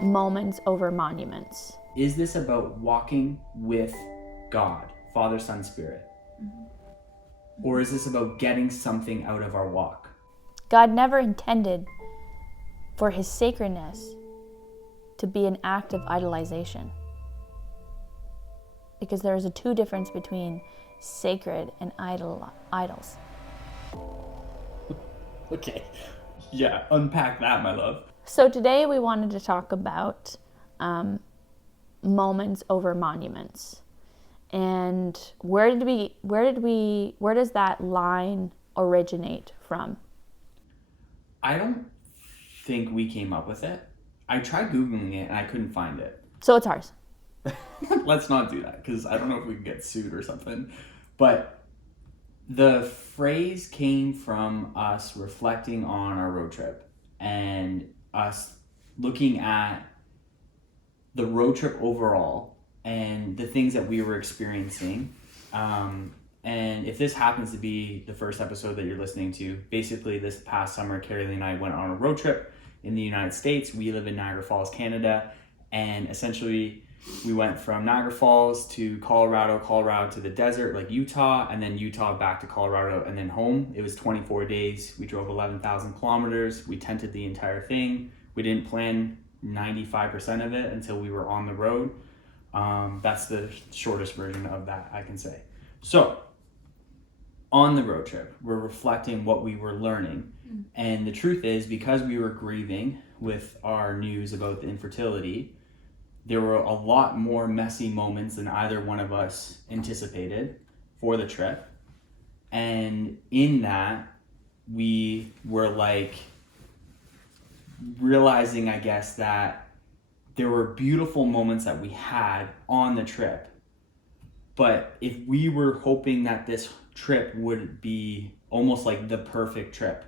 moments over monuments. Is this about walking with God, Father, Son, Spirit? Or is this about getting something out of our walk? God never intended for his sacredness to be an act of idolization. Because there is a two difference between sacred and idols. Okay. Yeah, unpack that, my love. So today we wanted to talk about moments over monuments. And where does that line originate from? I don't think we came up with it. I tried Googling it and I couldn't find it. So it's ours. Let's not do that because I don't know if we can get sued or something. But the phrase came from us reflecting on our road trip and us looking at the road trip overall and the things that we were experiencing. And if this happens to be the first episode that you're listening to, basically this past summer, Carrie and I went on a road trip in the United States. We live in Niagara Falls, Canada. And essentially we went from Niagara Falls to Colorado to the desert, like Utah, and then Utah back to Colorado and then home. It was 24 days. We drove 11,000 kilometers. We tented the entire thing. We didn't plan 95% of it until we were on the road. That's the shortest version of that I can say. So on the road trip, we're reflecting what we were learning. And the truth is, because we were grieving with our news about the infertility, there were a lot more messy moments than either one of us anticipated for the trip. And in that, we were like realizing, I guess, that there were beautiful moments that we had on the trip. But if we were hoping that this trip would be almost like the perfect trip,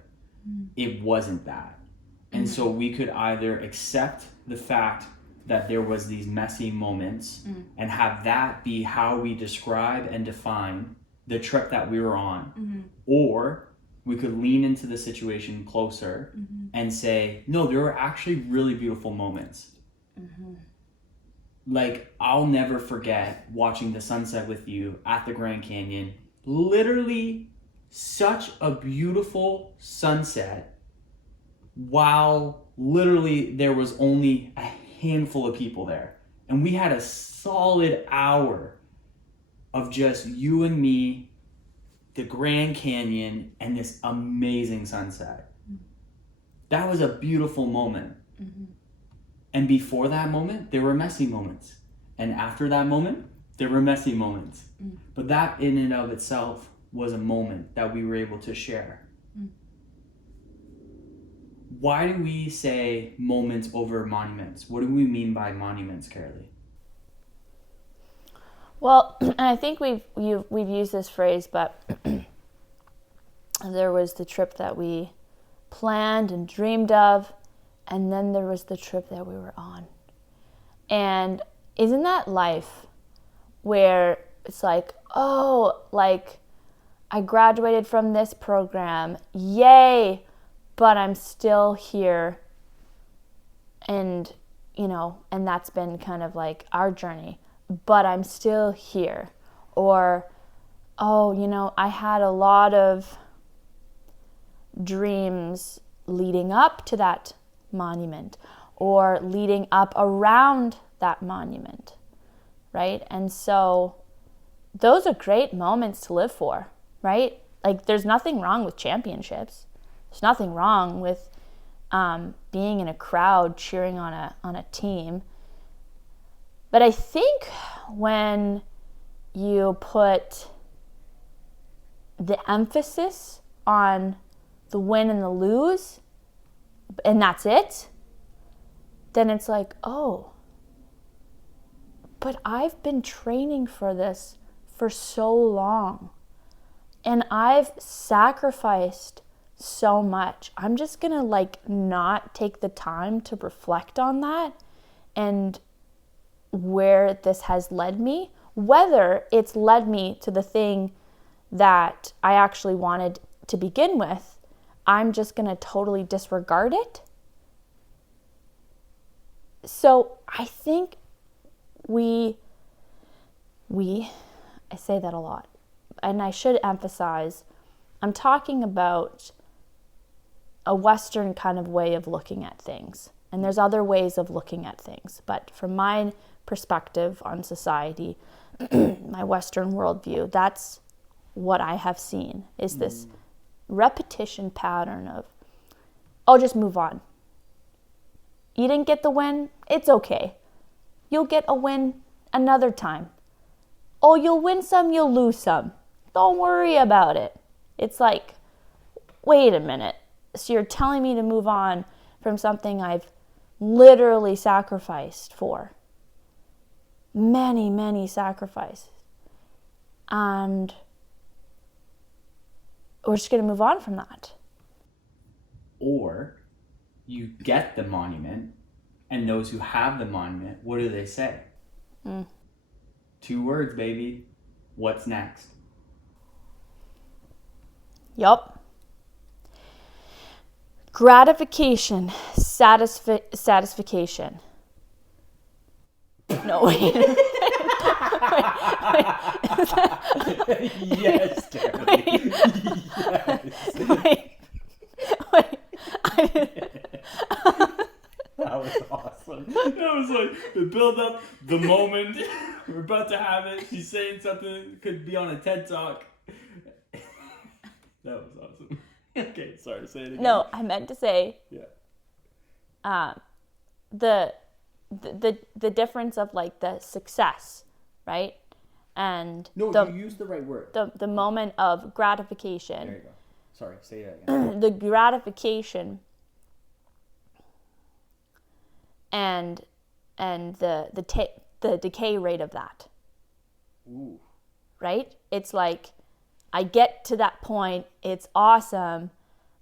it wasn't that. And so we could either accept the fact that there was these messy moments and have that be how we describe and define the trip that we were on, or we could lean into the situation closer and say, no, there were actually really beautiful moments. Like, I'll never forget watching the sunset with you at the Grand Canyon. Literally such a beautiful sunset while literally there was only a handful of people there. And we had a solid hour of just you and me, the Grand Canyon, and this amazing sunset. That was a beautiful moment. And before that moment, there were messy moments. And after that moment, there were messy moments. But that in and of itself was a moment that we were able to share. Why do we say moments over monuments? What do we mean by monuments, Carolee? Well, and I think we've used this phrase, but there was the trip that we planned and dreamed of, and then there was the trip that we were on. And isn't that life where it's like, oh, like I graduated from this program, yay, but I'm still here. And, you know, and that's been kind of like our journey, but I'm still here. Or, oh, you know, I had a lot of dreams leading up to that monument or leading up around that monument, right? And so those are great moments to live for, right? Like, there's nothing wrong with championships. There's nothing wrong with being in a crowd cheering on a team. But I think when you put the emphasis on the win and the lose, and that's it, then it's like, oh, but I've been training for this for so long, and I've sacrificed so much. I'm just gonna like not take the time to reflect on that and where this has led me, whether it's led me to the thing that I actually wanted to begin with. I'm just gonna totally disregard it. So I think we, I say that a lot, and I should emphasize, I'm talking about a Western kind of way of looking at things. And there's other ways of looking at things. But from my perspective on society, my Western worldview, that's what I have seen, is this repetition pattern of, oh, just move on. You didn't get the win? It's okay. You'll get a win another time. Oh, you'll win some, you'll lose some. Don't worry about it. It's like, wait a minute. So you're telling me to move on from something I've literally sacrificed for. Many, many sacrifices. And we're just going to move on from that. Or you get the monument, and those who have the monument, what do they say? 2 words, baby. What's next? Yup. Gratification, satisfaction. No, wait. Yes, Jeremy. Wait. That was awesome. That was like the build up, the moment. We're about to have it. She's saying something that could be on a TED Talk. That was awesome. Okay, sorry, say it again. No, I meant to say, the difference of like the success, right? And No, you used the right word. The moment of gratification. There you go. Sorry, say that again. The gratification and the decay rate of that. Ooh. Right? It's like I get to that point, it's awesome,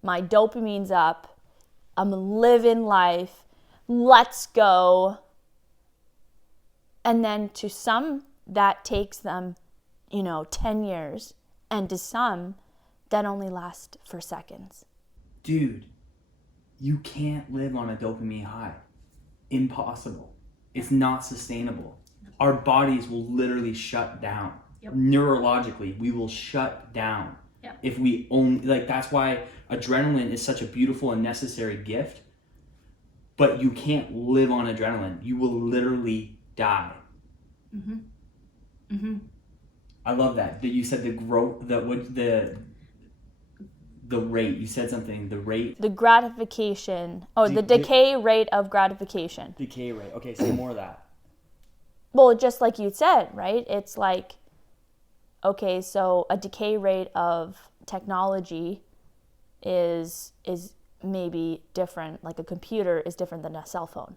my dopamine's up, I'm living life, let's go. And then to some, that takes them, 10 years. And to some, that only lasts for seconds. Dude, you can't live on a dopamine high. Impossible. It's not sustainable. Our bodies will literally shut down. Yep. Neurologically, we will shut down. Yep. If we only, that's why adrenaline is such a beautiful and necessary gift. But you can't live on adrenaline. You will literally die. I love that. You said the growth, the rate. You said something. The rate. The gratification. The decay rate of gratification. Decay rate. Okay, say more of that. Well, just like you said, right? It's like, okay, so a decay rate of technology is maybe different. Like a computer is different than a cell phone.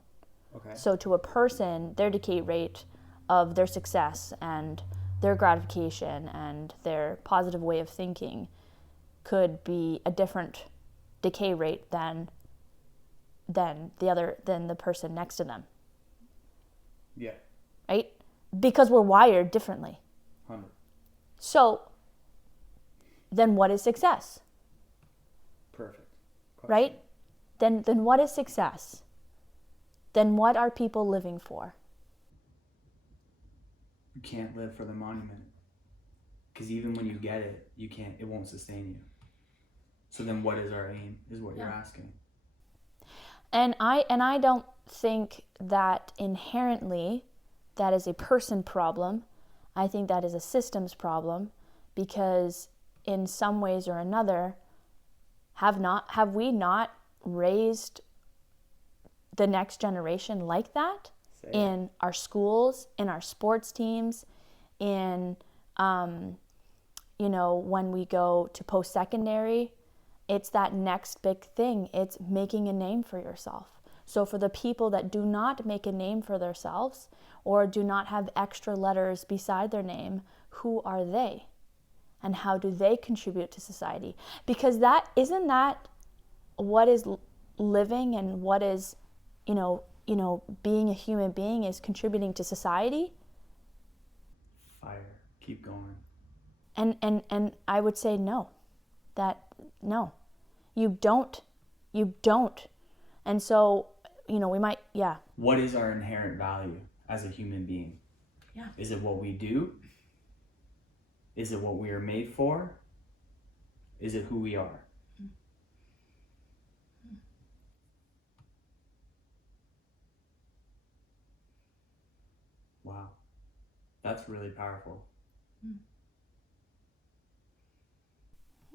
Okay. So to a person, their decay rate of their success and their gratification and their positive way of thinking could be a different decay rate than the person next to them. Yeah. Right? Because we're wired differently. 100. So then what is success? Perfect. Question. Right? Then what is success? Then what are people living for? You can't live for the monument. Because even when you get it, it won't sustain you. So then what is our aim, is what you're asking. And I don't think that inherently that is a person problem. I think that is a systems problem, because in some ways or another, have we not raised the next generation like that? In our schools, in our sports teams, in when we go to post-secondary, it's that next big thing. It's making a name for yourself. So for the people that do not make a name for themselves or do not have extra letters beside their name, who are they? And how do they contribute to society? Because isn't that what is living and what is, being a human being is contributing to society? Fire. Keep going. And I would say no. You don't. And so, we might, what is our inherent value as a human being? Yeah. Is it what we do? Is it what we are made for? Is it who we are? Wow. That's really powerful.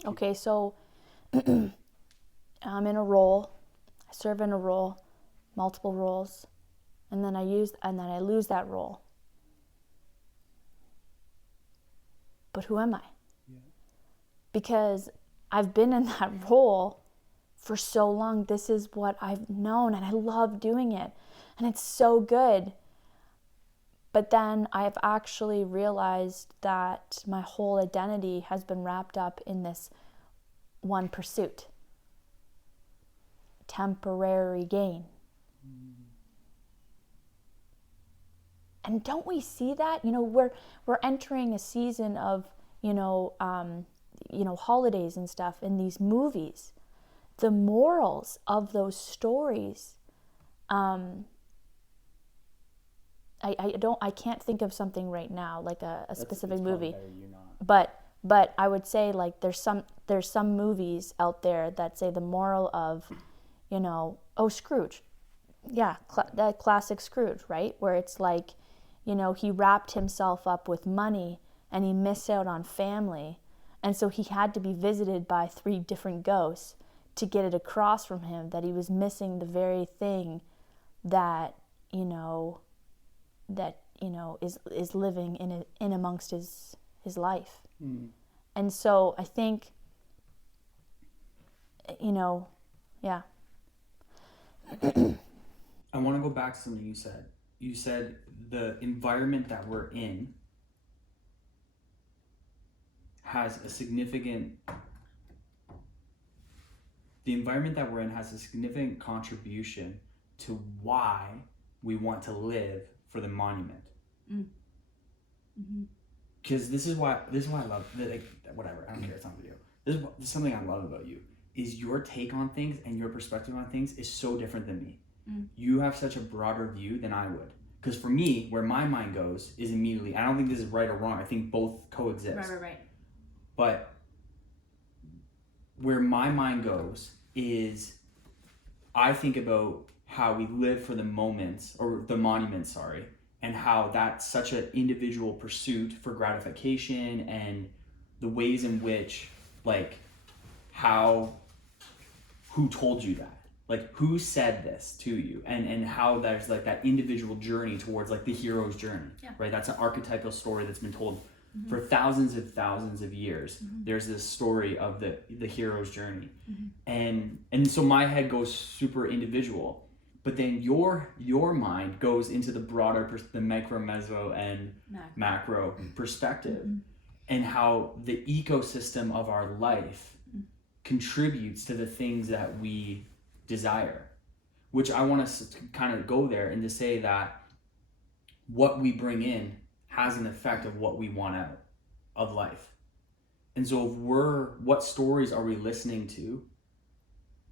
Okay, so I'm in a role, I serve in a role, multiple roles, and then I lose that role. But who am I? Yeah. Because I've been in that role for so long. This is what I've known, and I love doing it, and it's so good. But then I've actually realized that my whole identity has been wrapped up in this one pursuit. Temporary gain. And don't we see that? We're entering a season of, holidays and stuff in these movies. The morals of those stories, I can't think of something right now, like a specific movie. But I would say, like, there's some movies out there that say the moral of, Scrooge. Yeah, that classic Scrooge, right? Where it's like, he wrapped himself up with money and he missed out on family. And so he had to be visited by 3 different ghosts to get it across from him that he was missing the very thing that, is living in amongst his life. Mm. And so I think, yeah. I want to go back to something you said. You said the environment that we're in has a significant contribution to why we want to live for the monument. Because this is why I love, like, whatever, I don't care, it's not a video. This is something I love about you, is your take on things and your perspective on things is so different than me. You have such a broader view than I would. Because for me, where my mind goes is immediately, I don't think this is right or wrong, I think both coexist. Right. But where my mind goes is, I think about how we live for the moments, or the monuments, sorry, and how that's such an individual pursuit for gratification, and the ways in which, like, who told you that? Like, who said this to you? And how there's, like, that individual journey towards, like, the hero's journey, right? That's an archetypal story that's been told for thousands of years. There's this story of the hero's journey. And so my head goes super individual. But then your mind goes into the broader, the micro, meso, and macro perspective, and how the ecosystem of our life contributes to the things that we desire. Which I want us to kind of go there and to say that what we bring in has an effect of what we want out of life. And so what stories are we listening to?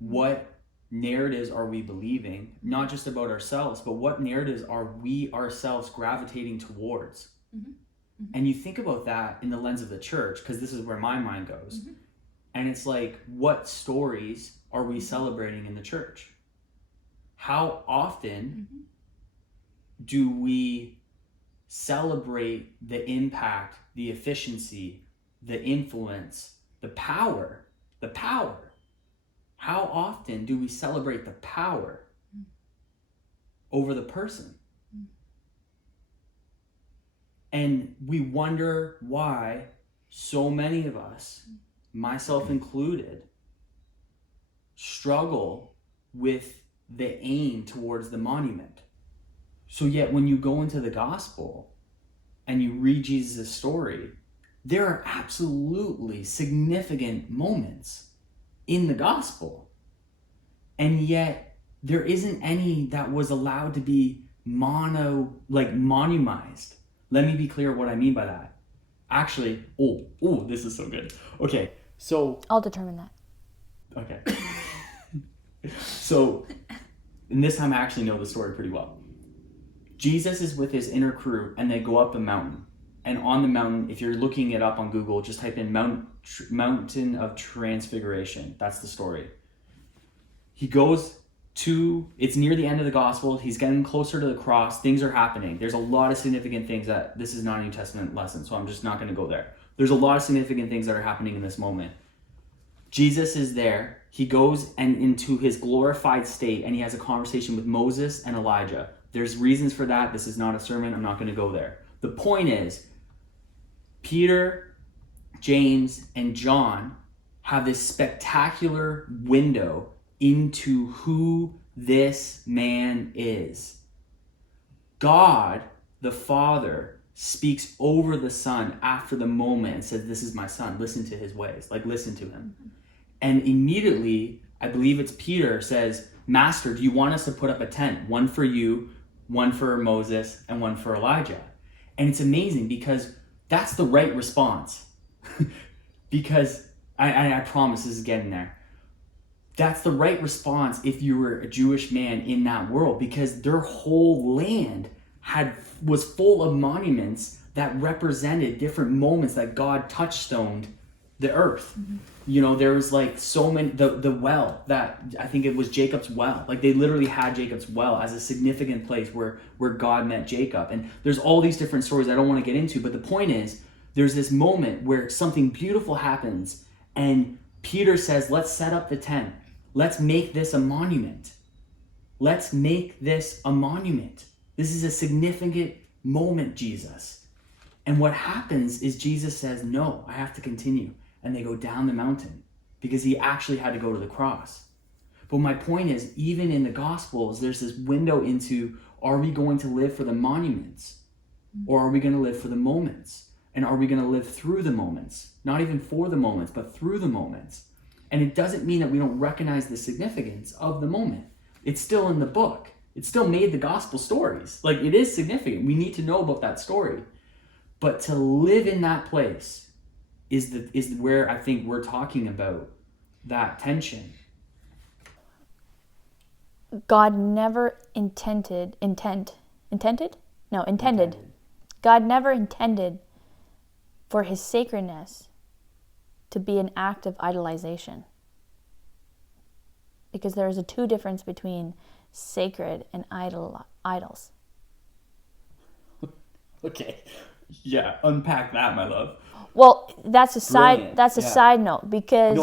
What narratives are we believing, not just about ourselves, but what narratives are we ourselves gravitating towards? And you think about that in the lens of the church, because this is where my mind goes. And it's like, what stories are we celebrating in the church? How often do we celebrate the impact, the efficiency, the influence, the power? How often do we celebrate the power over the person? And we wonder why so many of us, myself included, struggle with the aim towards the monument. So yet when you go into the gospel and you read Jesus' story, there are absolutely significant moments in the gospel. And yet there isn't any that was allowed to be monumized. Let me be clear what I mean by that. Actually, this is so good. Okay, so I'll determine that. Okay. So, and this time I actually know the story pretty well. Jesus is with his inner crew, and they go up a mountain. And on the mountain, if you're looking it up on Google, just type in Mountain of Transfiguration. That's the story. He goes to, it's near the end of the gospel. He's getting closer to the cross. Things are happening. There's a lot of significant things that, this is not a New Testament lesson, so I'm just not going to go there. There's a lot of significant things that are happening in this moment. Jesus is there. He goes and into his glorified state, and he has a conversation with Moses and Elijah. There's reasons for that. This is not a sermon. I'm not going to go there. The point is, Peter, James, and John have this spectacular window into who this man is. God, the Father, speaks over the Son after the moment and says, this is my Son. Listen to his ways. Like, listen to him. And immediately, I believe it's Peter, says, Master, do you want us to put up a tent? One for you, one for Moses, and one for Elijah. And it's amazing because that's the right response. Because, I promise this is getting there. That's the right response if you were a Jewish man in that world, because their whole land was full of monuments that represented different moments that God touchstoned the earth. Mm-hmm. You know, there was like so many, the well that, I think it was Jacob's well. Like they literally had Jacob's well as a significant place where God met Jacob. And there's all these different stories I don't want to get into, but the point is, there's this moment where something beautiful happens and Peter says, let's set up the tent. Let's make this a monument. Let's make this a monument. This is a significant moment, Jesus. And what happens is Jesus says, no, I have to continue. And they go down the mountain because he actually had to go to the cross. But my point is, even in the Gospels, there's this window into, are we going to live for the monuments? Or are we going to live for the moments? And are we going to live through the moments? Not even for the moments, but through the moments. And it doesn't mean that we don't recognize the significance of the moment. It's still in the book. It still made the gospel stories. Like, it is significant. We need to know about that story. But to live in that place is where I think we're talking about that tension. God never intended. God never intended for his sacredness to be an act of idolization. Because there is a two difference between sacred and idols. Okay. Yeah, unpack that, my love. Well, that's a Brilliant. side note, because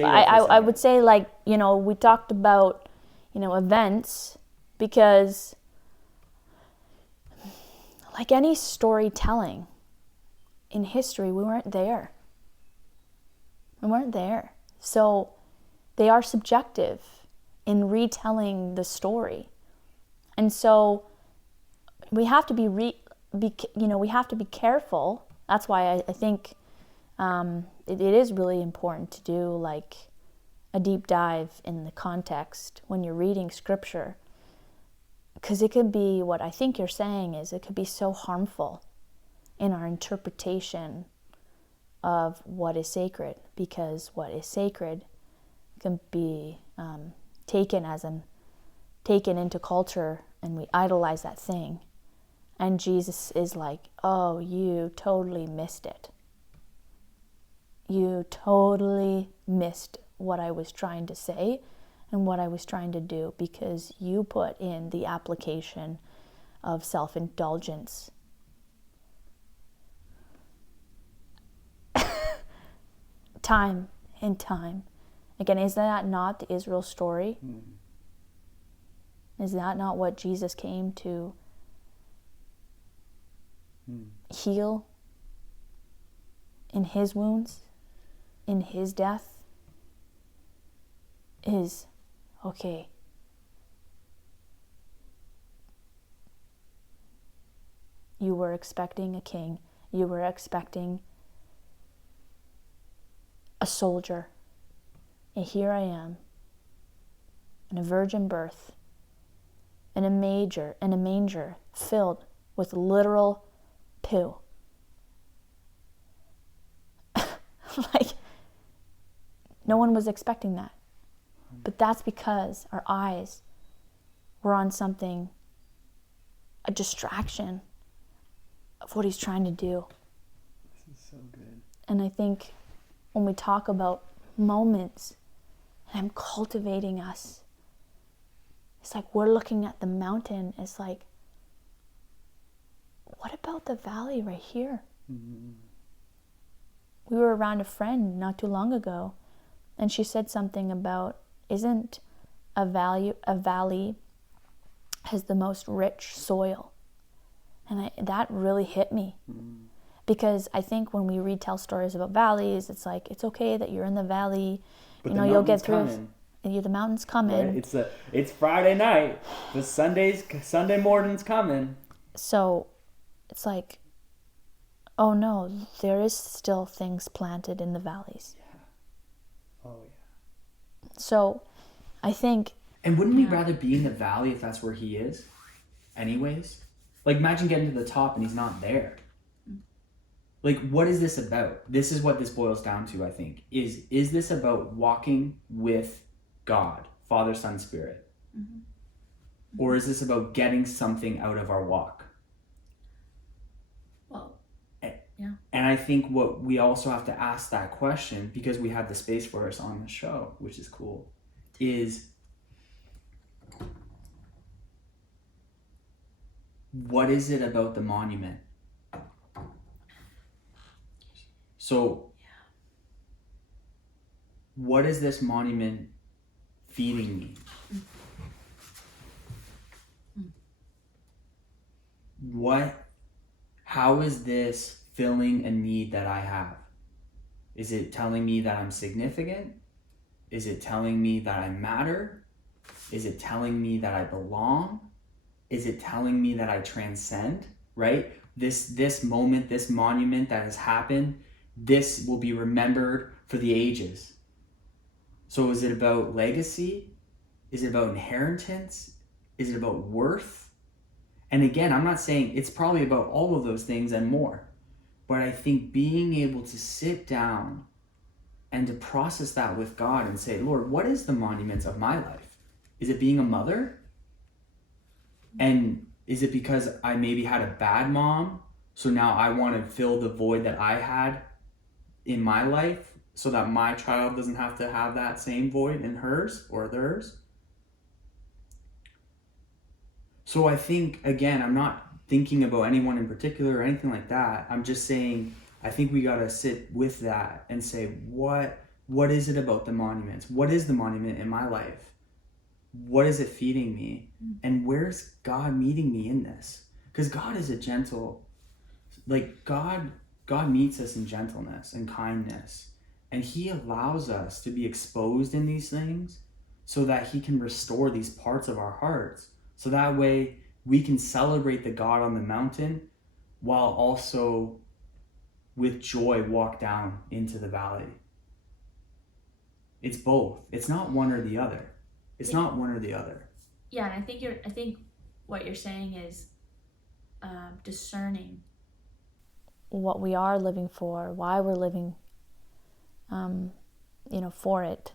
I would say, like, you know, we talked about, you know, events, because like any storytelling in history, we weren't there. So they are subjective in retelling the story. And so we have to we have to be careful. That's why I think it is really important to do like a deep dive in the context when you're reading scripture. Because it could be, what I think you're saying is, it could be so harmful in our interpretation of what is sacred, because what is sacred can be taken into culture, and we idolize that thing. And Jesus is like, oh, you totally missed it. You totally missed what I was trying to say and what I was trying to do, because you put in the application of self-indulgence. Time and time. Again, is that not the Israel story? Is that not what Jesus came to heal in his wounds, in his death? Is, okay, you were expecting a king, you were expecting a soldier, and here I am, in a virgin birth, in a manger filled with literal poo. Like, no one was expecting that. But that's because our eyes were on something, a distraction of what he's trying to do. This is so good. And I think when we talk about moments, and I'm cultivating us, it's like we're looking at the mountain. It's like, what about the valley right here? Mm-hmm. We were around a friend not too long ago, and she said something about, isn't a valley has the most rich soil? And that really hit me. Mm-hmm. Because I think when we retell stories about valleys, it's like, it's okay that you're in the valley. But You'll get through. The mountain's coming. Right? It's Friday night. The Sunday morning's coming. So it's like, oh no, there is still things planted in the valleys. Yeah. Oh yeah. So I think. And wouldn't we rather be in the valley if that's where he is? Anyways? Like, imagine getting to the top and he's not there. Like, what is this about? This is what this boils down to, I think. Is this about walking with God, Father, Son, Spirit? Mm-hmm. Or is this about getting something out of our walk? Well, yeah. And I think what we also have to ask that question, because we have the space for us on the show, which is cool, is what is it about the monument? So, what is this monument feeding me? How is this filling a need that I have? Is it telling me that I'm significant? Is it telling me that I matter? Is it telling me that I belong? Is it telling me that I transcend, right? This moment, this monument that has happened, this will be remembered for the ages. So is it about legacy? Is it about inheritance? Is it about worth? And again, I'm not saying it's probably about all of those things and more. But I think being able to sit down and to process that with God and say, Lord, what is the monument of my life? Is it being a mother? And is it because I maybe had a bad mom? So now I want to fill the void that I had in my life so that my child doesn't have to have that same void in hers or theirs? So I think, again, I'm not thinking about anyone in particular or anything like that. I'm just saying, I think we got to sit with that and say, what is it about the monuments? What is the monument in my life? What is it feeding me? And where's God meeting me in this? Because God is a gentle, like God meets us in gentleness and kindness. And he allows us to be exposed in these things so that he can restore these parts of our hearts. So that way we can celebrate the God on the mountain while also with joy walk down into the valley. It's both. It's not one or the other. It's not one or the other. Yeah, and I think what you're saying is discerning what we are living for, why we're living, for it,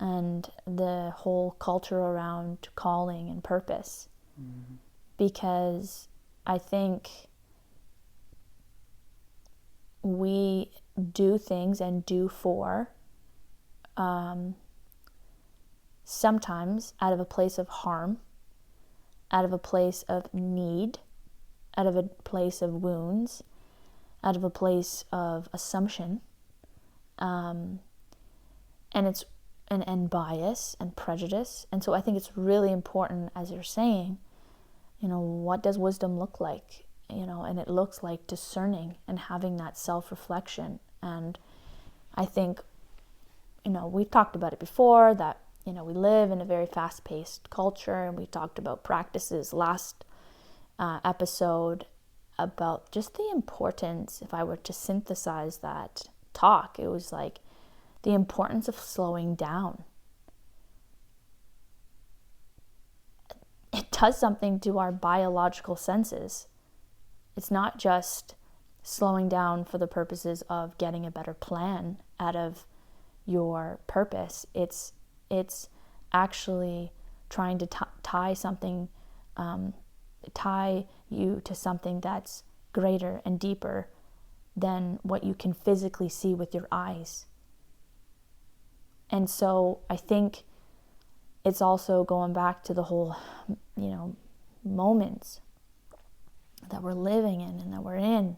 and the whole culture around calling and purpose. Mm-hmm. Because I think we do things and do for sometimes out of a place of harm, out of a place of need, out of a place of wounds, out of a place of assumption, and bias and prejudice. And so I think it's really important, as you're saying, what does wisdom look like? And it looks like discerning and having that self-reflection. And I think, we've talked about it before, that we live in a very fast-paced culture, and we talked about practices last episode about just the importance. If I were to synthesize that talk, it was like the importance of slowing down. It does something to our biological senses. It's not just slowing down for the purposes of getting a better plan out of your purpose. It's actually trying to tie something. tie you to something that's greater and deeper than what you can physically see with your eyes. And so I think it's also going back to the whole, moments that we're living in and that we're in.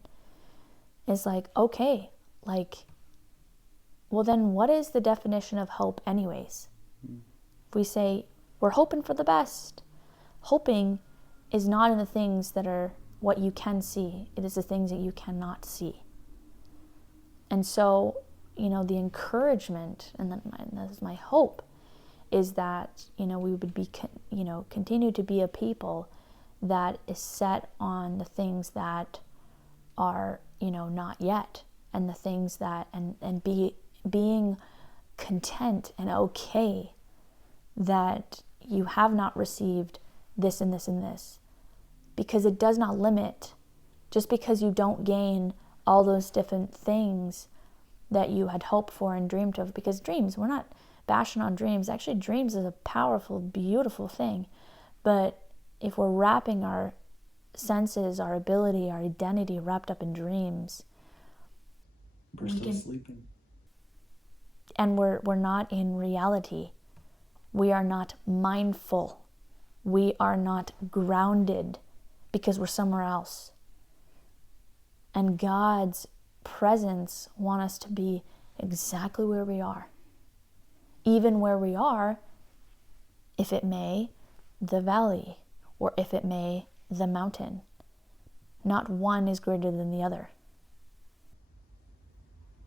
It's like, okay, well then what is the definition of hope anyways? If we say we're hoping for the best, hoping is not in the things that are what you can see. It is the things that you cannot see. And so, the encouragement, and that is my hope, is that, we would be, continue to be a people that is set on the things that are, not yet, and the things that, and being content and okay that you have not received this and this and this, because it does not limit. Just because you don't gain all those different things that you had hoped for and dreamed of, because dreams, we're not bashing on dreams. Actually, dreams is a powerful, beautiful thing. But if we're wrapping our senses, our ability, our identity wrapped up in dreams, we're still sleeping. And we're not in reality. We are not mindful. We are not grounded because we're somewhere else. And God's presence wants us to be exactly where we are. Even where we are, if it may, the valley, or if it may, the mountain. Not one is greater than the other.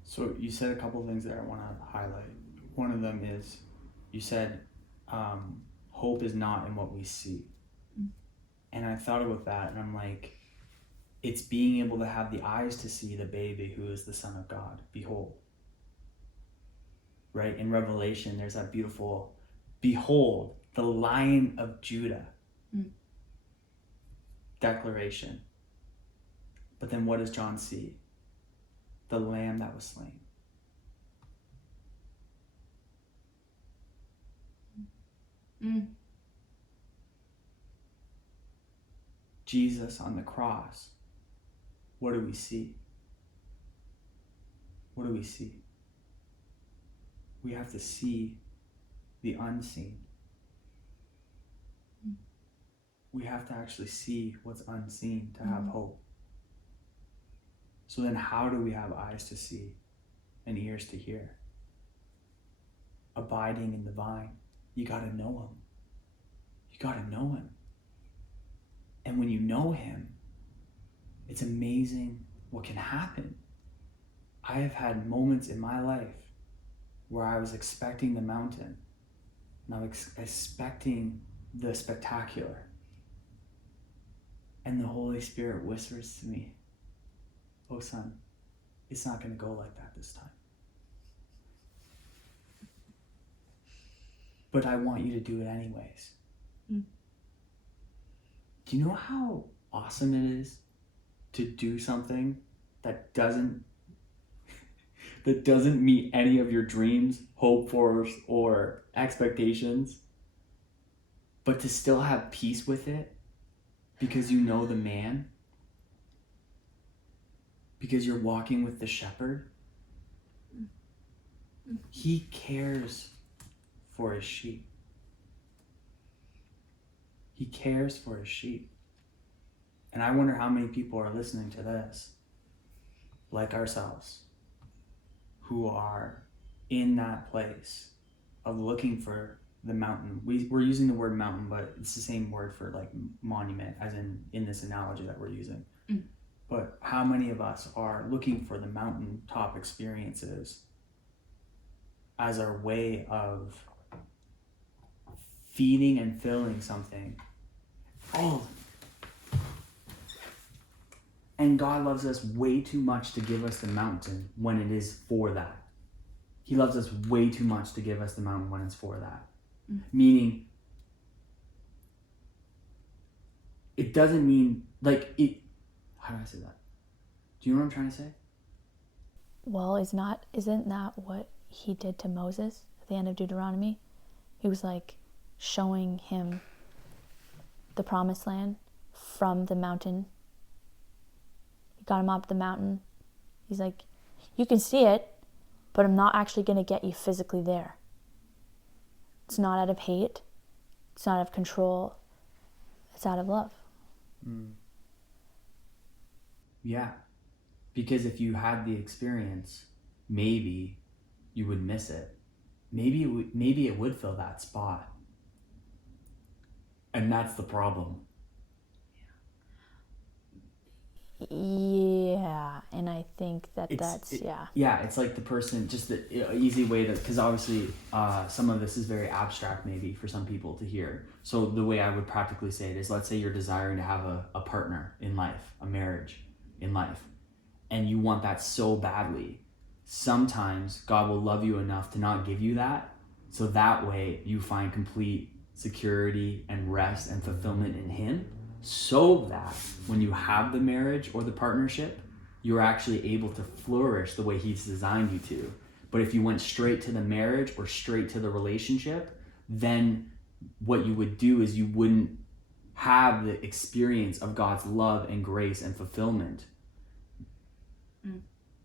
So you said a couple of things there I want to highlight. One of them is, you said, hope is not in what we see. And I thought about that, and I'm like, it's being able to have the eyes to see the baby who is the Son of God. Behold. Right? In Revelation, there's that beautiful, behold, the Lion of Judah declaration. But then what does John see? The Lamb that was slain. Jesus on the cross. What do we see? What do we see? We have to see the unseen. We have to actually see what's unseen to have hope. So then how do we have eyes to see and ears to hear? Abiding in the vine. You got to know him. You got to know him. And when you know him, it's amazing what can happen. I have had moments in my life where I was expecting the mountain, and I was expecting the spectacular. And the Holy Spirit whispers to me, oh son, it's not going to go like that this time. But I want you to do it anyways. Do you know how awesome it is to do something that doesn't meet any of your dreams, hope for, or expectations, but to still have peace with it because you know the man, because you're walking with the shepherd? He cares for his sheep. He cares for his sheep. And I wonder how many people are listening to this, like ourselves, who are in that place of looking for the mountain. We're using the word mountain, but it's the same word for like monument, as in this analogy that we're using. But how many of us are looking for the mountaintop experiences as our way of feeding and filling something? And God loves us way too much to give us the mountain when it is for that. He loves us way too much to give us the mountain when it's for that. Meaning, it doesn't mean, how do I say that? Do you know what I'm trying to say? Well, isn't that what he did to Moses at the end of Deuteronomy? He was like showing him the promised land, from the mountain. He got him up the mountain. He's like, you can see it, but I'm not actually going to get you physically there. It's not out of hate. It's not out of control. It's out of love. Yeah. Because if you had the experience, maybe you would miss it. Maybe it would fill that spot. And that's the problem. Yeah, and I think Yeah, it's like the person, just the easy way to, because obviously some of this is very abstract maybe for some people to hear. So the way I would practically say it is, let's say you're desiring to have a partner in life, a marriage in life, and you want that so badly. Sometimes God will love you enough to not give you that, so that way you find complete security and rest and fulfillment in Him, so that when you have the marriage or the partnership, you're actually able to flourish the way He's designed you to. But if you went straight to the marriage or straight to the relationship, then what you would do is you wouldn't have the experience of God's love and grace and fulfillment.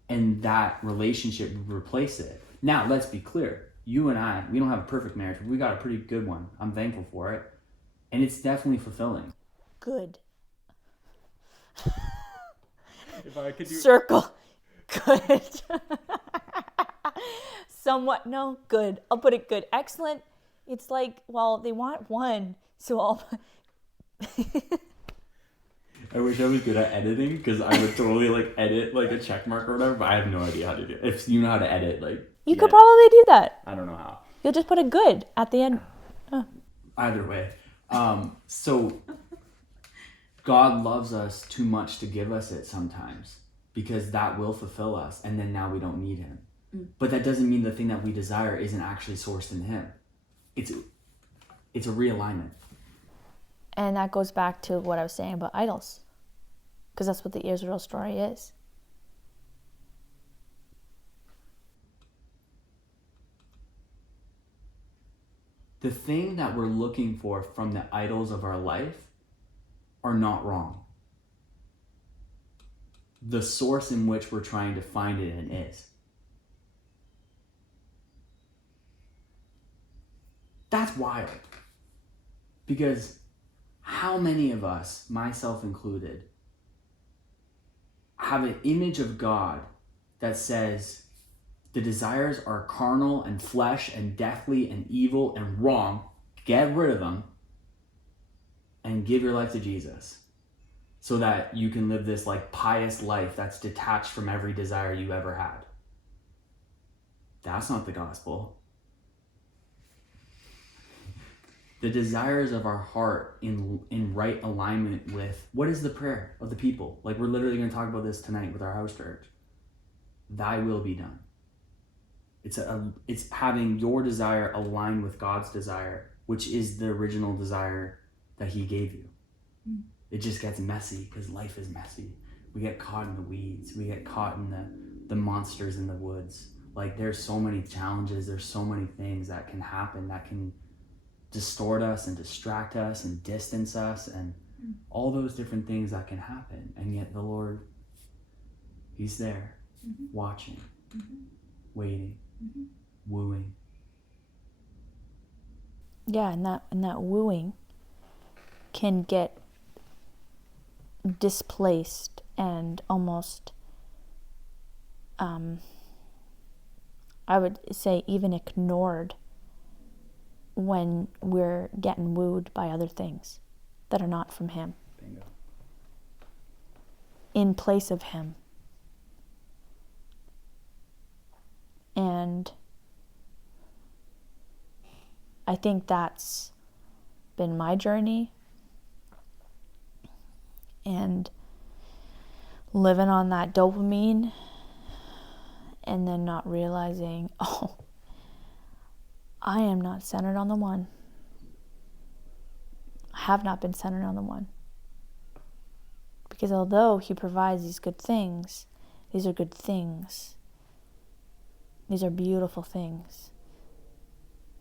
And that relationship would replace it. Now, let's be clear. You and I, we don't have a perfect marriage, but we got a pretty good one. I'm thankful for it. And it's definitely fulfilling. good. If I could do Circle. Good. Somewhat, no, good. I'll put it good. Excellent. It's like, well, they want one, so I'll... I wish I was good at editing, because I would totally like edit like a check mark or whatever, but I have no idea how to do it. If you know how to edit, like... You could probably do that. I don't know how. You'll just put a good at the end. Either way. So God loves us too much to give us it sometimes, because that will fulfill us, and then now we don't need Him. But that doesn't mean the thing that we desire isn't actually sourced in Him. It's a realignment. And that goes back to what I was saying about idols, because that's what the Israel story is. The thing that we're looking for from the idols of our life are not wrong. The source in which we're trying to find it in is. That's wild. Because how many of us, myself included, have an image of God that says the desires are carnal and flesh and deathly and evil and wrong, get rid of them, and give your life to Jesus, so that you can live this like pious life that's detached from every desire you ever had? That's not the gospel. The desires of our heart in right alignment with, what is the prayer of the people? Like, we're literally going to talk about this tonight with our house church. Thy will be done. It's having your desire aligned with God's desire, which is the original desire that He gave you. It just gets messy because life is messy. We get caught in the weeds. We get caught in the monsters in the woods. Like, there's so many challenges. There's so many things that can happen that can distort us and distract us and distance us, and all those different things that can happen. And yet the Lord, He's there, watching, waiting, wooing. Yeah, and that wooing can get displaced and almost, I would say even ignored, when we're getting wooed by other things that are not from Him. Bingo. In place of Him. And I think that's been my journey. And living on that dopamine and then not realizing, oh, I am not centered on the one. I have not been centered on the one. Because although He provides these good things, these are good things. These are beautiful things.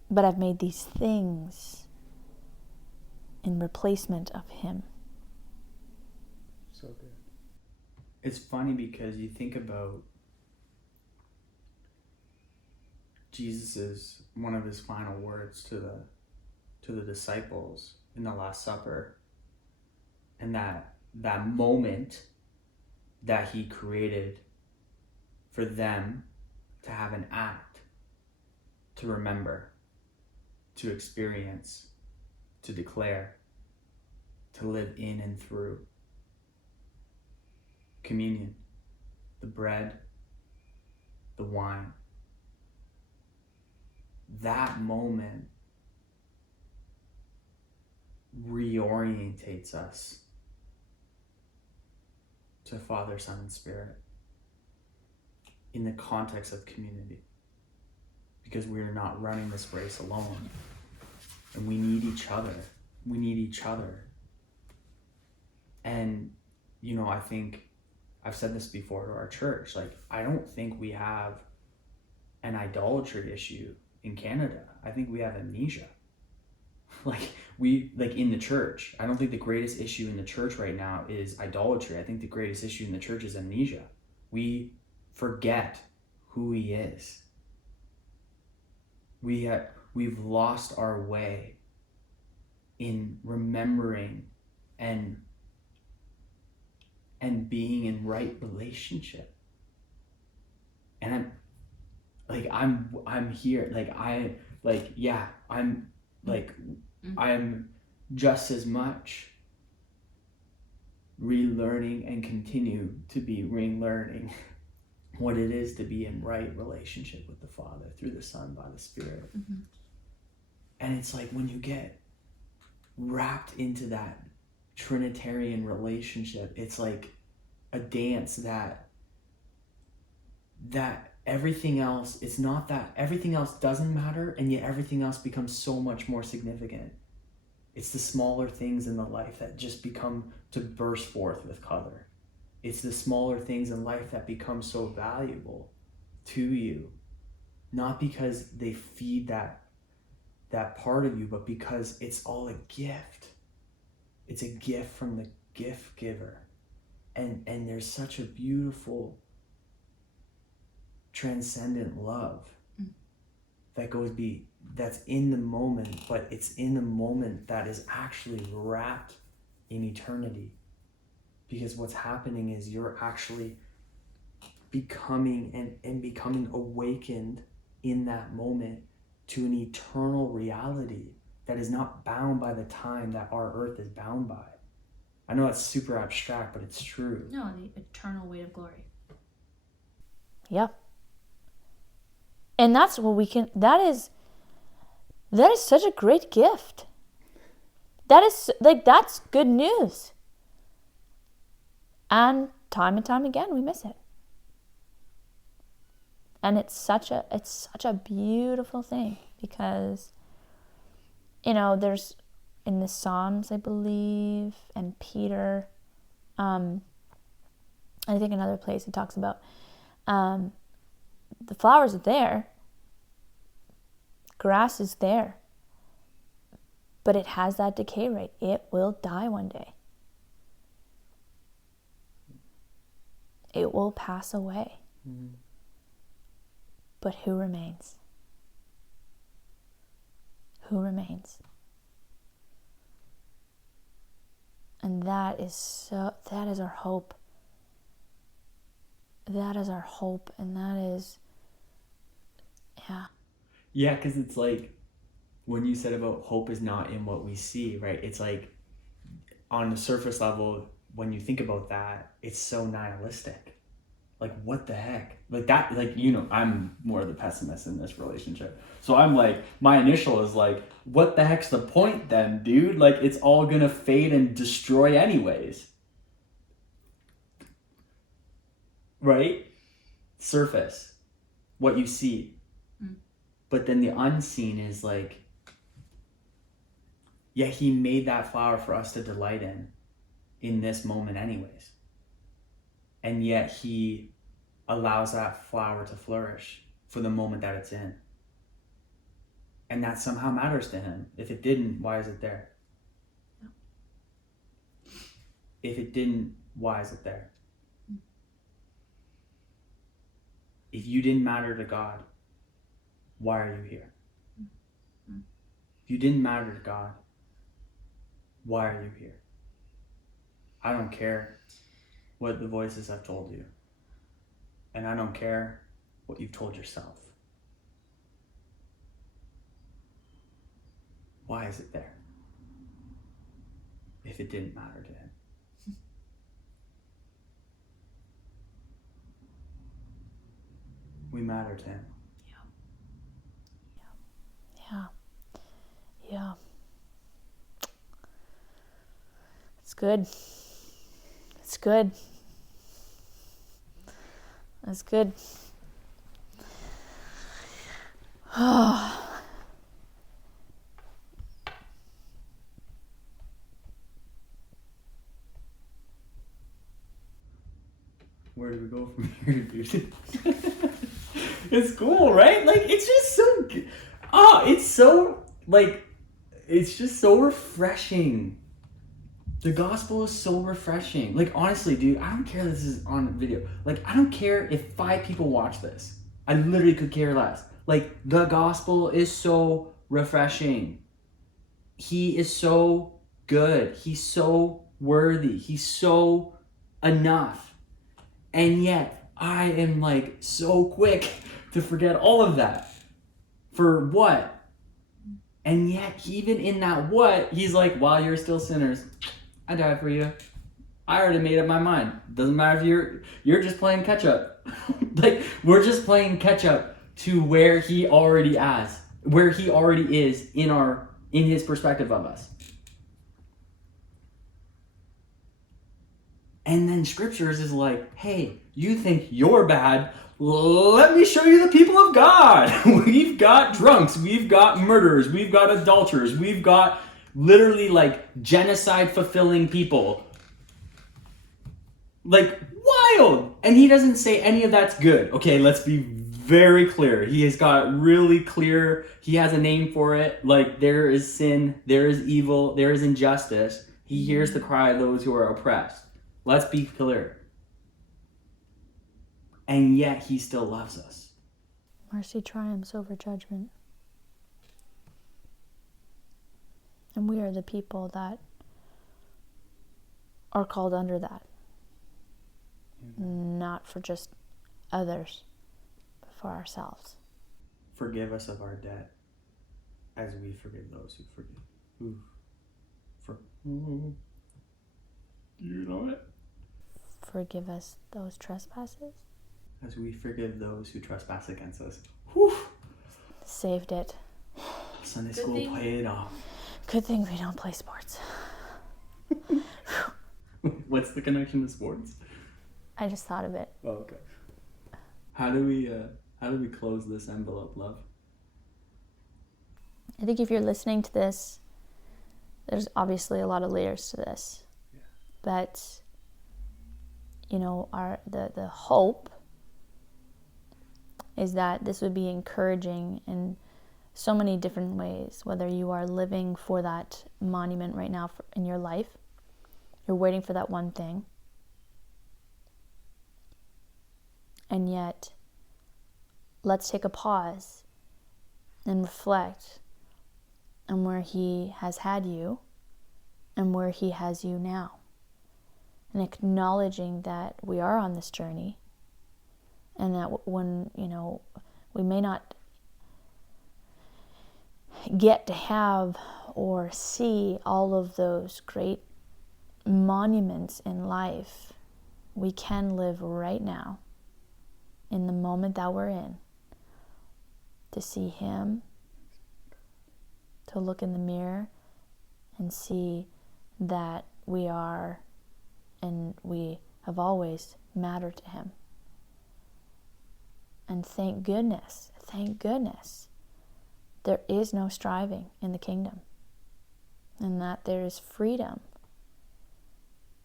But I've made these things in replacement of Him. So good. It's funny because you think about Jesus's one of his final words to the disciples in the Last Supper, and that moment that he created for them to have an act, to remember, to experience, to declare, to live in and through. Communion, the bread, the wine. That moment reorientates us to Father, Son, and Spirit in the context of community, because we are not running this race alone, and we need each other. We need each other. And I think I've said this before to our church, like, I don't think we have an idolatry issue in Canada. I think we have amnesia. Like in the church, I don't think the greatest issue in the church right now is idolatry. I think the greatest issue in the church is amnesia. We forget who he is. We've lost our way in remembering and being in right relationship. And I'm here, I'm just as much relearning and continue to be relearning what it is to be in right relationship with the Father through the Son by the Spirit. Mm-hmm. And it's like when you get wrapped into that Trinitarian relationship, it's like a dance that everything else, it's not that everything else doesn't matter, and yet everything else becomes so much more significant. It's the smaller things in the life that just become to burst forth with color. It's the smaller things in life that become so valuable to you, not because they feed that part of you, but because it's all a gift. It's a gift from the gift giver. And there's such a beautiful transcendent love that's in the moment, but it's in the moment that is actually wrapped in eternity. Because what's happening is you're actually becoming and becoming awakened in that moment to an eternal reality that is not bound by the time that our earth is bound by. I know that's super abstract, but it's true. No, the eternal weight of glory. Yep. And that's what that is such a great gift. That's good news. And time again we miss it. And it's such a beautiful thing, because there's in the Psalms, I believe, and Peter, I think another place it talks about the flowers are there, grass is there, but it has that decay rate. It will die one day. It will pass away. Mm-hmm. But who remains? Who remains? And that is our hope. That is our hope, and that is, yeah. Yeah, because it's like, when you said about hope is not in what we see, right? It's like, on the surface level, when you think about that, it's so nihilistic. Like, what the heck? Like that, I'm more the pessimist in this relationship. So I'm like, my initial is like, what the heck's the point then, dude? Like, it's all gonna fade and destroy anyways. Right? Surface. What you see. But then the unseen is like, yeah, he made that flower for us to delight in this moment anyways. And yet he allows that flower to flourish for the moment that it's in. And that somehow matters to him. If it didn't, why is it there? No. If it didn't, why is it there? If you didn't matter to God, why are you here? If you didn't matter to God, why are you here? I don't care what the voices have told you. And I don't care what you've told yourself. Why is it there? If it didn't matter to him. We matter to him. Yeah. It's good. It's good. That's good. Where do we go from here, dude? It's cool, right? Like, it's just so good. It's so, like, it's just so refreshing. The gospel is so refreshing. Like, honestly, dude, I don't care if this is on video. Like, I don't care if 5 people watch this. I literally could care less. Like, the gospel is so refreshing. He is so good. He's so worthy. He's so enough. And yet, I am like so quick to forget all of that. For what? And yet, even in that what, he's like, while you're still sinners, I died for you. I already made up my mind. Doesn't matter if you're just playing catch up. Like, we're just playing catch up to where he already is in his perspective of us. And then scriptures is like, hey, you think you're bad? Let me show you the people of God. We've got drunks, we've got murderers, we've got adulterers, we've got literally like genocide fulfilling people. Like, wild. And he doesn't say any of that's good. Okay, let's be very clear. He has got really clear, he has a name for it. Like, there is sin, there is evil, there is injustice. He hears the cry of those who are oppressed. Let's be clear. And yet he still loves us. Mercy triumphs over judgment. And we are the people that are called under that. Not for just others, but for ourselves. Forgive us of our debt as we forgive those who forgive. You know it? Forgive us those trespasses. As we forgive those who trespass against us. Whew. Saved it. Sunday school paid off. Good thing we don't play sports. What's the connection to sports? I just thought of it. Oh, okay. How do we close this envelope, love? I think if you're listening to this, there's obviously a lot of layers to this. Yeah. But you know, the hope is that this would be encouraging in so many different ways. Whether you are living for that monument right now in your life, you're waiting for that one thing, and yet let's take a pause and reflect on where he has had you and where he has you now, and acknowledging that we are on this journey, and that when, you know, we may not get to have or see all of those great monuments in life, we can live right now in the moment that we're in, to see him, to look in the mirror and see that we are and we have always mattered to him. And thank goodness, there is no striving in the kingdom, and that there is freedom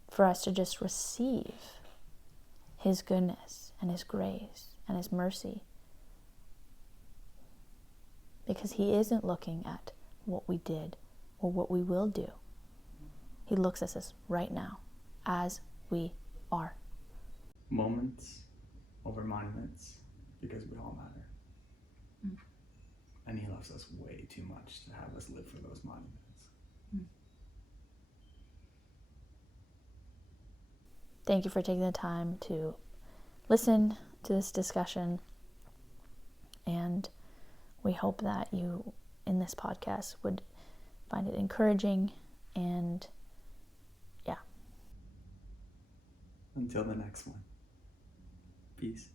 for us to just receive his goodness and his grace and his mercy, because he isn't looking at what we did or what we will do. He looks at us right now as we are. Moments over monuments, because we all matter. And he loves us way too much to have us live for those monuments. Thank you for taking the time to listen to this discussion. And we hope that you, in this podcast, would find it encouraging. And yeah. Until the next one. Peace.